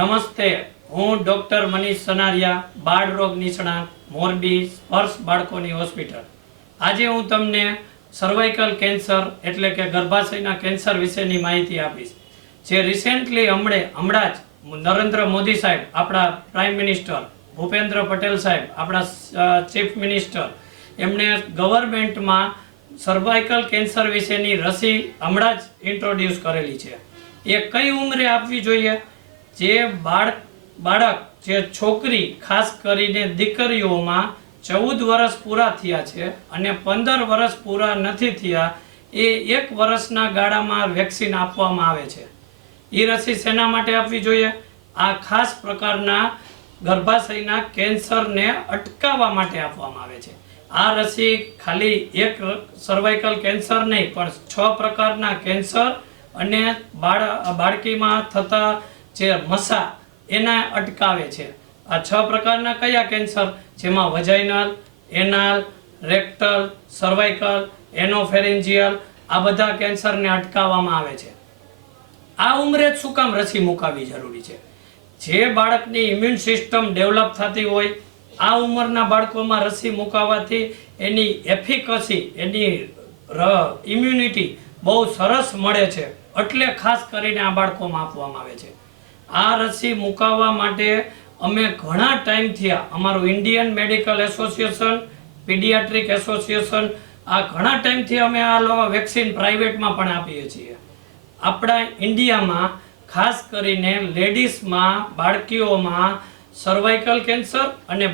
નમસ્તે, હું ડોક્ટર મનીષ સનારિયા, બાળ રોગ નિષ્ણાત, મોરબી સ્પર્શ બાળકોની હોસ્પિટલ. આજે હું તમને સર્વાઇકલ કેન્સર એટલે કે ગર્ભાશયના કેન્સર વિશેની માહિતી આપીશ. જે રિસેન્ટલી હમણાં જ નરેન્દ્ર મોદી સાહેબ, આપણા પ્રાઇમ મિનિસ્ટર, ભૂપેન્દ્ર પટેલ સાહેબ, આપણા ચીફ મિનિસ્ટર, એમણે ગવર્મેન્ટમાં સર્વાઇકલ કેન્સર વિશેની રસી હમણાં જ ઇન્ટ્રોડ્યુસ કરેલી છે. એ કઈ ઉંમરે આપવી જોઈએ? જે બાળક જે છોકરી, ખાસ કરીને દીકરીઓમાં 14 વર્ષ પૂરા થયા છે અને 15 વર્ષ પૂરા નથી થયા, એ 1 વર્ષના ગાળામાં વેક્સિન આપવામાં આવે છે. એ રસી શેના માટે આપવી જોઈએ? આ ખાસ પ્રકારના ગર્ભાશયના કેન્સરને અટકાવવા માટે આપવામાં આવે છે. આ રસી ખાલી એક સર્વાઇકલ કેન્સર નહીં, પણ 6 પ્રકારના કેન્સર અને બાળકીમાં થતા જે મસા એના અટકાવે છે. આ 6 પ્રકારના કયા કેન્સર? જેમાં વજાઇનલ, એનાલ, રેક્ટલ, સર્વાઇકલ, એનોફેરેન્જિયલ, આ બધા કેન્સરને અટકાવવામાં આવે છે. આ ઉંમરે જ શું કામ રસી મુકાવવી જરૂરી છે? જે બાળકની ઇમ્યુન સિસ્ટમ ડેવલપ થતી હોય, આ ઉંમરના બાળકોમાં રસી મુકાવવાથી એની એફિકસી, એની ઇમ્યુનિટી બહુ સરસ મળે છે. એટલે ખાસ કરીને આ બાળકોમાં આપવામાં આવે છે. આ રસી મુકાવવા માટે અમે ઘણા ટાઈમથી અમારું Indian medical association, paediatric association, આ ઘણા ટાઈમથી અમે આ વેક્સિન પ્રાઇવેટમાં પણ આપીએ છીએ. આપણા ઇન્ડિયામાં ખાસ કરીને લેડીઝમાં, બાળકીઓમાં સર્વાઇકલ કેન્સર અને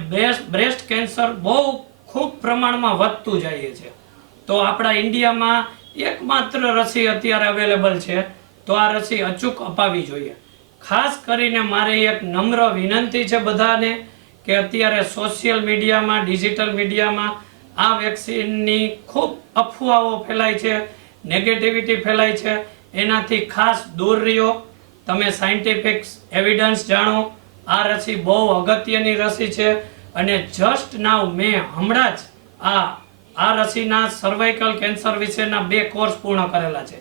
બ્રેસ્ટ કેન્સર બહુ ખૂબ પ્રમાણમાં વધતું જાય છે. તો આપણા ઇન્ડિયામાં એકમાત્ર રસી અત્યારે અવેલેબલ છે, તો આ રસી અચૂક અપાવવી જોઈએ. ખાસ કરીને મારે એક નમ્ર વિનંતી છે બધાને કે અત્યારે સોશિયલ મીડિયામાં, ડિજિટલ મીડિયામાં આ વેક્સિનની ખૂબ અફવાઓ ફેલાય છે, નેગેટિવિટી ફેલાય છે. એનાથી ખાસ દૂર રહ્યો. તમે સાયન્ટિફિક એવિડન્સ જાણો. આ રસી બહુ અગત્યની રસી છે અને જસ્ટ નાવ મેં હમણાં જ આ રસીના સર્વાઇકલ કેન્સર વિશેના 2 કોર્સ પૂર્ણ કરેલા છે.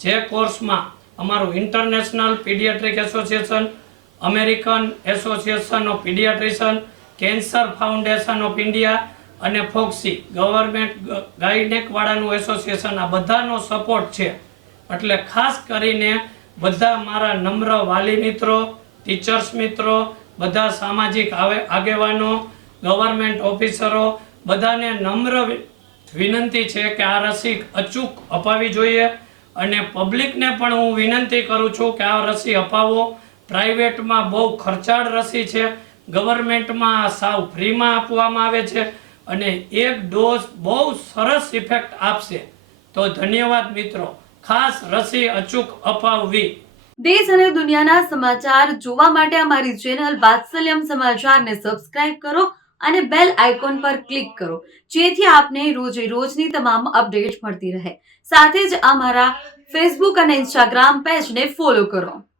જે કોર્સમાં અમારું international paediatric association, American association of paediatrician, cancer foundation of India અને ફોક્સી ગવર્મેન્ટ ગાઈનેક વાળાનું એસોસિએશન, આ બધાનો સપોર્ટ છે. એટલે ખાસ કરીને બધા મારા નમ્ર વાલી મિત્રો, ટીચર્સ મિત્રો, બધા સામાજિક આગેવાનો, ગવર્મેન્ટ ઓફિસરો, બધાને નમ્ર વિનંતી છે કે આ રસી અચૂક અપાવવી જોઈએ. અને પબ્લિકને પણ હું વિનંતી કરું છું કે આ રસી અપાવો. પ્રાઇવેટમાં બહુ ખર્ચાળ રસી છે, ગવર્મેન્ટમાં સાવ ફ્રીમાં આપવામાં આવે છે અને એક ડોઝ બહુ સરસ ઇફેક્ટ આપશે. તો ધન્યવાદ મિત્રો. ખાસ રસી અચૂક અપાવવી. દેશ અને દુનિયાના સમાચાર જોવા માટે અમારી ચેનલ વાત્સલ્યમ સમાચારને સબસ્ક્રાઇબ કરો અને બેલ આઇકોન પર ક્લિક કરો, જેથી આપને રોજે રોજની તમામ અપડેટ મળતી રહે. સાથે જ અમારા ફેસબુક અને ઇન્સ્ટાગ્રામ પેજને ફોલો કરો.